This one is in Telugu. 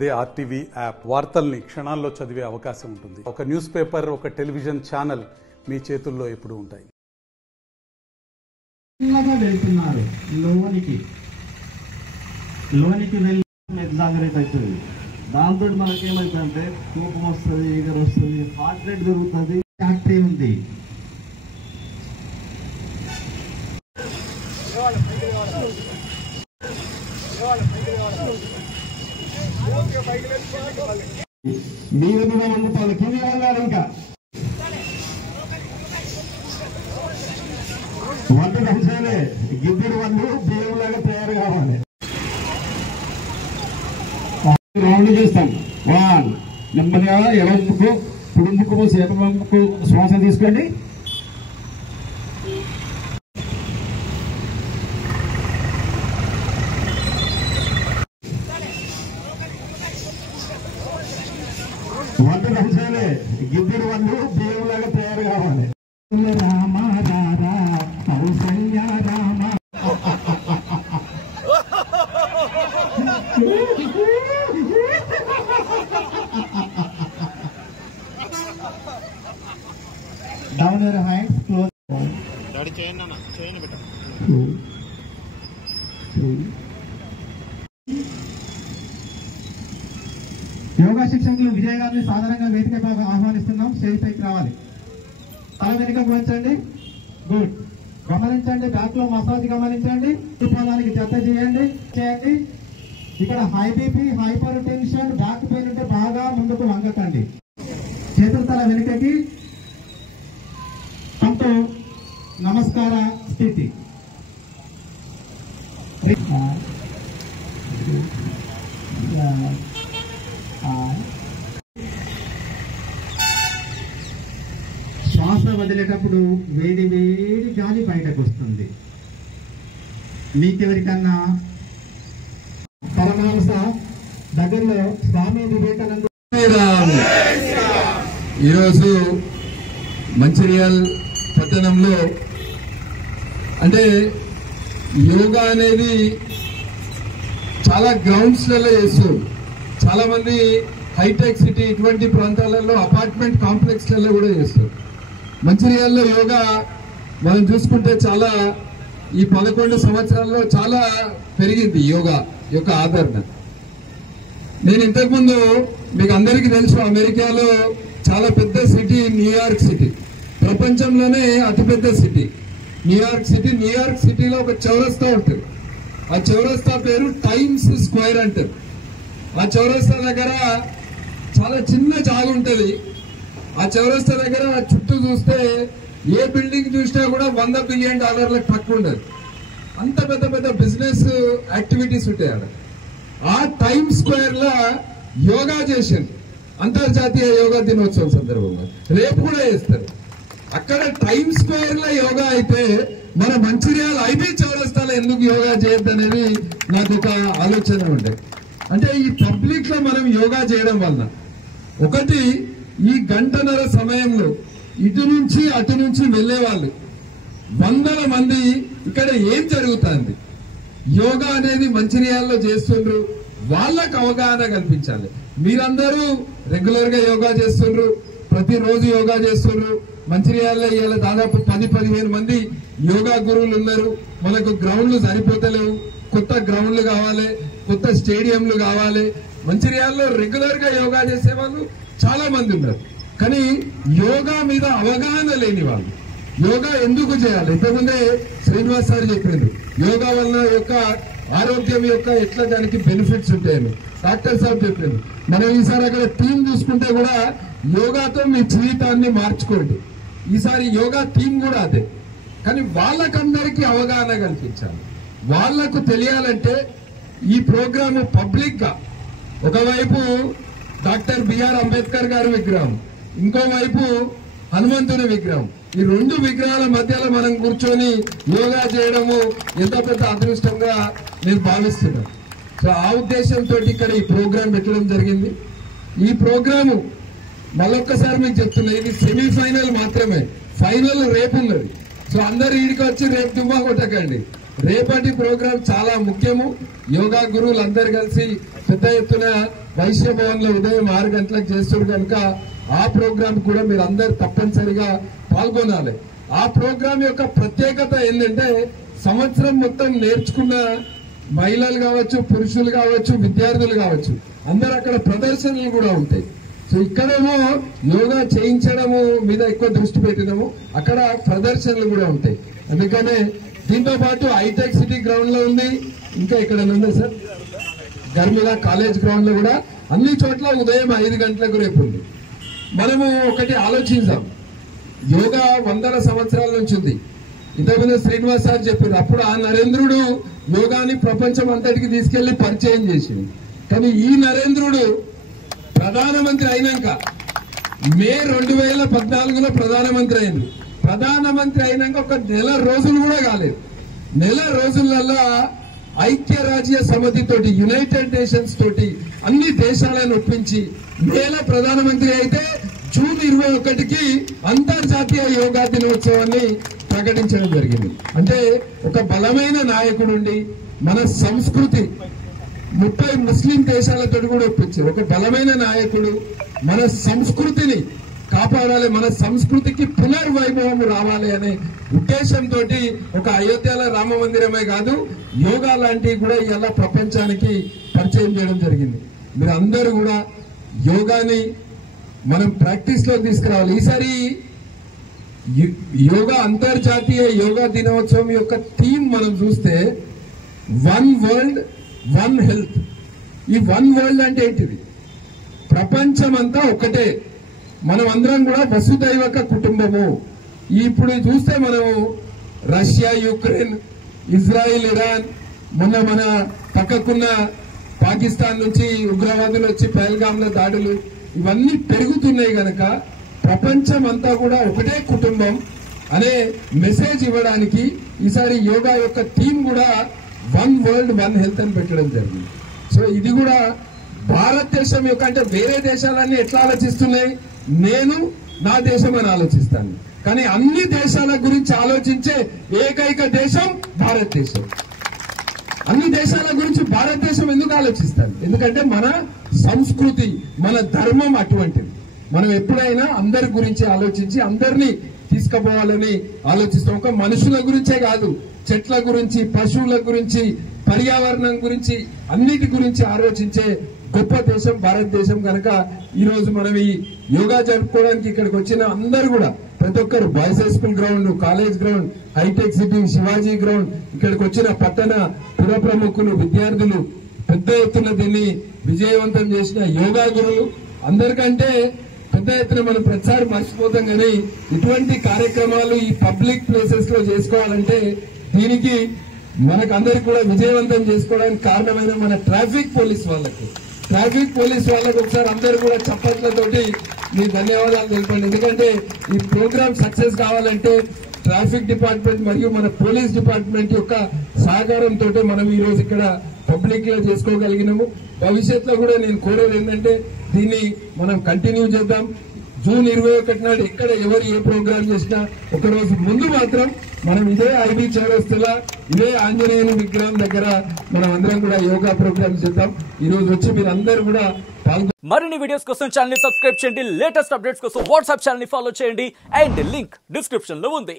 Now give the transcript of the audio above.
అదే ఆర్టీవీ యాప్ వార్తల్ని క్షణాల్లో చదివే అవకాశం ఉంటుంది. ఒక న్యూస్ పేపర్, ఒక టెలివిజన్ ఛానల్ మీ చేతుల్లో ఎప్పుడూ ఉంటాయి. వెళ్తున్నారు లోనికి వెళ్ళి ఎగ్జాగరేట్ అవుతుంది. దాంతో మనకేమైతుందంటే కోపం వస్తుంది, ఈగర్ వస్తుంది, హార్ట్ రేట్ పెరుగుతుంది. ఫ్యాక్టరీ ఉంది, మీద మీద వండుతాను కింద వెళ్ళారు. ఇంకా వంట అంశాలే గిద్దెడు వాళ్ళు బియ్యంలాగా తయారు కావాలి. రౌండ్ చేస్తాం. వన్ నెమ్మదిగా ఎడముకు కుడుముకు సేపముకు శ్వాస తీసుకోండి. వంట అంశాలే గిద్దెడు వాళ్ళు బియ్యంలాగా తయారు కావాలి. Rama Rama Kausalya Rama down your hands close. డాడీ చేయండి బెట. యోగా శిక్షకులు విజయ్ గారిని సాధారణంగా వేదికపై ఆహ్వానిస్తున్నాం. స్టేజ్ పైకి రావాలి. తల వెనుకకు వంచండి. గుడ్. గమనించండి, బ్యాక్ లో మసాజ్ గమనించండి. పాదానికి జత చేయండి. ఇక్కడ high BP, hyper tension, back pain ఉంటే బాగా ముందుకు వంగకండి. చేతుల తల వెనుకకి అంటూ నమస్కార స్థితి. శ్వాస వదిలేటప్పుడు వేడి వేడి గాలి బయటకు వస్తుంది. మీకెవరికన్నా పరమహంస దగ్గరలో స్వామి వివేకానంద ఈరోజు మంచిర్యాల పట్టణంలో అంటే యోగా అనేది చాలా గ్రౌండ్స్లలో చేస్తారు. చాలా మంది హైటెక్ సిటీ ఇటువంటి ప్రాంతాలలో అపార్ట్మెంట్ కాంప్లెక్స్లలో కూడా చేస్తారు. మంచిర్యాలలో యోగా మనం చూసుకుంటే చాలా ఈ 11 సంవత్సరాల్లో చాలా పెరిగింది యోగా యొక్క ఆదరణ. నేను ఇంతకుముందు మీకు అందరికీ తెలుసు, అమెరికాలో చాలా పెద్ద సిటీ న్యూయార్క్ సిటీ, ప్రపంచంలోనే అతిపెద్ద సిటీ న్యూయార్క్ సిటీ. న్యూయార్క్ సిటీలో ఒక చౌరస్తా ఉంటుంది. ఆ చౌరస్తా పేరు టైమ్స్ స్క్వేర్ అంటారు. ఆ చౌరస్తా దగ్గర చాలా చిన్న జాగా ఉంటుంది. ఆ చౌరస్తా దగ్గర చుట్టూ చూస్తే ఏ బిల్డింగ్ చూసినా కూడా $100 బిలియన్ తక్కువ ఉండదు. అంత పెద్ద పెద్ద బిజినెస్ యాక్టివిటీస్ ఉంటాయి అక్కడ. ఆ టైమ్ స్క్వేర్ లో యోగా చేసింది అంతర్జాతీయ యోగా దినోత్సవం సందర్భంగా. రేపు కూడా చేస్తారు. అక్కడ టైమ్ స్క్వేర్ లో యోగా అయితే మన మంచిర్యాల ఐబీ చౌరస్తాలో ఎందుకు యోగా చేయొద్దు అనేది నాకు ఒక ఆలోచన ఉండే. అంటే ఈ పబ్లిక్ లో మనం యోగా చేయడం వలన ఒకటి, ఈ గంటన్నర సమయంలో ఇటు నుంచి అటు నుంచి వెళ్లే వాళ్ళు వందల మంది ఇక్కడ ఏం జరుగుతుంది, యోగా అనేది మంచిర్యాలలో చేస్తుండ్రు, వాళ్ళకు అవగాహన కల్పించాలి. మీరందరూ రెగ్యులర్ గా యోగా చేస్తుండ్రు, ప్రతిరోజు యోగా చేస్తుండ్రు. మంచిర్యాలలో ఇవాళ దాదాపు 10-15 మంది యోగా గురువులు ఉన్నారు. మనకు గ్రౌండ్లు సరిపోతలేవు, కొత్త గ్రౌండ్లు కావాలి, కొత్త స్టేడియంలు కావాలి. మంచిర్యాలలో రెగ్యులర్ గా యోగా చేసే వాళ్ళు చాలా మంది ఉన్నారు, కానీ యోగా మీద అవగాహన లేని వాళ్ళు. యోగా ఎందుకు చేయాలి? ఇంతకుముందే శ్రీనివాస్ సార్ చెప్పిండు, యోగా వల్ల యొక్క ఆరోగ్యం యొక్క ఎట్లా దానికి బెనిఫిట్స్ ఉంటాయని. డాక్టర్ సార్ చెప్పిండు. మనం ఈసారి అక్కడ థీమ్ చూసుకుంటే కూడా యోగాతో మీ జీవితాన్ని మార్చుకోండి. ఈసారి యోగా థీమ్ కూడా అదే. కానీ వాళ్ళకందరికీ అవగాహన కల్పించాలి. వాళ్లకు తెలియాలంటే ఈ ప్రోగ్రాము పబ్లిక్ గా, ఒకవైపు డాక్టర్ బిఆర్ అంబేద్కర్ గారి విగ్రహం, ఇంకోవైపు హనుమంతుని విగ్రహం, ఈ 2 విగ్రహాల మధ్యలో మనం కూర్చొని యోగా చేయడము ఎంత పెద్ద అదృష్టంగా నేను భావిస్తున్నాను. సో ఆ ఉద్దేశంతో ఇక్కడ ఈ ప్రోగ్రాం పెట్టడం జరిగింది. ఈ ప్రోగ్రాము మళ్ళొక్కసారి మీకు చెప్తున్నా, ఇది సెమీఫైనల్ మాత్రమే, ఫైనల్ రేపు ఉన్నది. సో అందరు ఈడికి వచ్చి రేపు దుమ్మా కొట్టకండి. రేపటి ప్రోగ్రాం చాలా ముఖ్యము. యోగా గురువులందరూ కలిసి పెద్ద ఎత్తున వైశ్య భవన్ లో ఉదయం 6 గంటలకు చేస్తారు కనుక ఆ ప్రోగ్రామ్ కూడా మీరు అందరు తప్పనిసరిగా పాల్గొనాలి. ఆ ప్రోగ్రామ్ యొక్క ప్రత్యేకత ఏంటంటే సంవత్సరం మొత్తం నేర్చుకున్న మహిళలు కావచ్చు, పురుషులు కావచ్చు, విద్యార్థులు కావచ్చు, అందరు అక్కడ ప్రదర్శనలు కూడా ఉంటాయి. సో ఇక్కడేమో యోగా చేయించడము మీద ఎక్కువ దృష్టి పెట్టినాము, అక్కడ ప్రదర్శనలు కూడా ఉంటాయి. అందుకనే దీంతో పాటు హైటెక్ సిటీ గ్రౌండ్ లో ఉంది, ఇంకా ఇక్కడ ఉంది సార్ గర్మిలా కాలేజ్ గ్రౌండ్ లో కూడా అన్ని చోట్ల ఉదయం 5 గంటలకు రేపు ఉంది. మనము ఒకటి ఆలోచిద్దాం, యోగా 100 సంవత్సరాల నుంచి ఉంది. ఇంతకుముందు శ్రీనివాస్ సార్ చెప్పారు, అప్పుడు ఆ నరేంద్రుడు యోగాని ప్రపంచం అంతటికి తీసుకెళ్లి పరిచయం చేసింది. కానీ ఈ నరేంద్రుడు ప్రధానమంత్రి అయినాక మే 2014లో ప్రధానమంత్రి అయింది. ప్రధానమంత్రి అయినాక ఒక నెల రోజులు కూడా కాలేదు. నెల రోజులలో ఐక్యరాజ్య సమితి తోటి, యునైటెడ్ నేషన్స్ తోటి అన్ని దేశాలను ఒప్పించి మేలో ప్రధానమంత్రి అయితే జూన్ 21కి అంతర్జాతీయ యోగా దినోత్సవాన్ని ప్రకటించడం జరిగింది. అంటే ఒక బలమైన నాయకుడుండి మన సంస్కృతి 30 ముస్లిం దేశాలతో కూడా ఒప్పించారు. ఒక బలమైన నాయకుడు మన సంస్కృతిని కాపాడాలి, మన సంస్కృతికి పునర్వైభవం రావాలి అనే ఉద్దేశంతో ఒక అయోధ్యలో రామ మందిరమే కాదు, యోగా లాంటివి కూడా ఇలా ప్రపంచానికి పరిచయం చేయడం జరిగింది. మీరు అందరూ కూడా యోగాని మనం ప్రాక్టీస్ లో తీసుకురావాలి. ఈసారి యోగా అంతర్జాతీయ యోగా దినోత్సవం యొక్క థీమ్ మనం చూస్తే 1 వరల్డ్ 1 హెల్త్. ఈ 1 వరల్డ్ అంటే ఏంటిది? ప్రపంచమంతా ఒకటే, మనం అందరం కూడా వసుదైవక కుటుంబము. ఇప్పుడు చూస్తే మనము రష్యా, యుక్రెయిన్, ఇజ్రాయిల్, ఇరాన్, మొన్న మన పక్కకున్న పాకిస్తాన్ నుంచి ఉగ్రవాదులు వచ్చి పహల్గామ్లో దాడులు, ఇవన్నీ పెరుగుతున్నాయి గనక ప్రపంచం అంతా కూడా ఒకటే కుటుంబం అనే మెసేజ్ ఇవ్వడానికి ఈసారి యోగా యొక్క థీమ్ కూడా 1 వరల్డ్ 1 హెల్త్ అని పెట్టడం జరిగింది. సో ఇది కూడా భారతదేశం యొక్క, అంటే వేరే దేశాలన్నీ ఎట్లా ఆలోచిస్తున్నాయి, నేను నా దేశం అని ఆలోచిస్తాను. కానీ అన్ని దేశాల గురించి ఆలోచించే ఏకైక దేశం భారతదేశం. అన్ని దేశాల గురించి భారతదేశం ఎందుకు ఆలోచిస్తాను? ఎందుకంటే మన సంస్కృతి, మన ధర్మం అటువంటిది. మనం ఎప్పుడైనా అందరి గురించి ఆలోచించి అందరినీ తీసుకుపోవాలని ఆలోచిస్తాం. ఒక మనుషుల గురించే కాదు, చెట్ల గురించి, పశువుల గురించి, పర్యావరణం గురించి, అన్నిటి గురించి ఆలోచించే గొప్ప దేశం భారతదేశం. కనుక ఈ రోజు మనం ఈ యోగా జరుపుకోవడానికి ఇక్కడికి వచ్చిన అందరూ కూడా, ప్రతి ఒక్కరు boys high school ground, college ground, Hitech City, Shivaji ground, ఇక్కడికి వచ్చిన పట్టణ పుర ప్రముఖులు, విద్యార్థులు, పెద్ద ఎత్తున దీన్ని విజయవంతం చేసిన యోగా గురువులు, అందరికంటే పెద్ద ఎత్తున మనం ప్రతిసారి మర్చిపోతాం. కానీ ఇటువంటి కార్యక్రమాలు ఈ పబ్లిక్ ప్లేసెస్ లో చేసుకోవాలంటే దీనికి మనకందరికి కూడా విజయవంతం చేసుకోవడానికి కారణమైన మన ట్రాఫిక్ పోలీస్ వాళ్ళకి ఒకసారి అందరూ కూడా చప్పట్లతోటి మీ ధన్యవాదాలు తెలపండి. ఎందుకంటే ఈ ప్రోగ్రామ్ సక్సెస్ కావాలంటే ట్రాఫిక్ డిపార్ట్మెంట్ మరియు మన పోలీస్ డిపార్ట్మెంట్ యొక్క సహకారంతో మనం ఈ రోజు ఇక్కడ పబ్లిక్ లో చేసుకోగలిగినాము. భవిష్యత్తులో కూడా నేను కోరేది ఏంటంటే దీన్ని మనం కంటిన్యూ చేద్దాం. జూన్ 21 నాడు ఎక్కడ ఎవరు ఏ ప్రోగ్రామ్ చేసినా ఒకరోజు ముందు మాత్రం మనం ఇదే ఐబీ చౌరస్తలా, ఇదే ఆంజనేయుని విగ్రహం దగ్గర మనం అందరం కూడా యోగా ప్రోగ్రామ్ చేద్దాం. ఈ రోజు వచ్చి మీరు అందరూ కూడా పాల్గొ. మరిన్ని వీడియోస్ కోసం ఛానల్ ని సబ్స్క్రైబ్ చేయండి, లేటెస్ట్ అప్డేట్స్ కోసం వాట్సాప్ ఛానల్ ని ఫాలో చేయండి, అండ్ లింక్ డిస్క్రిప్షన్ లో ఉంది.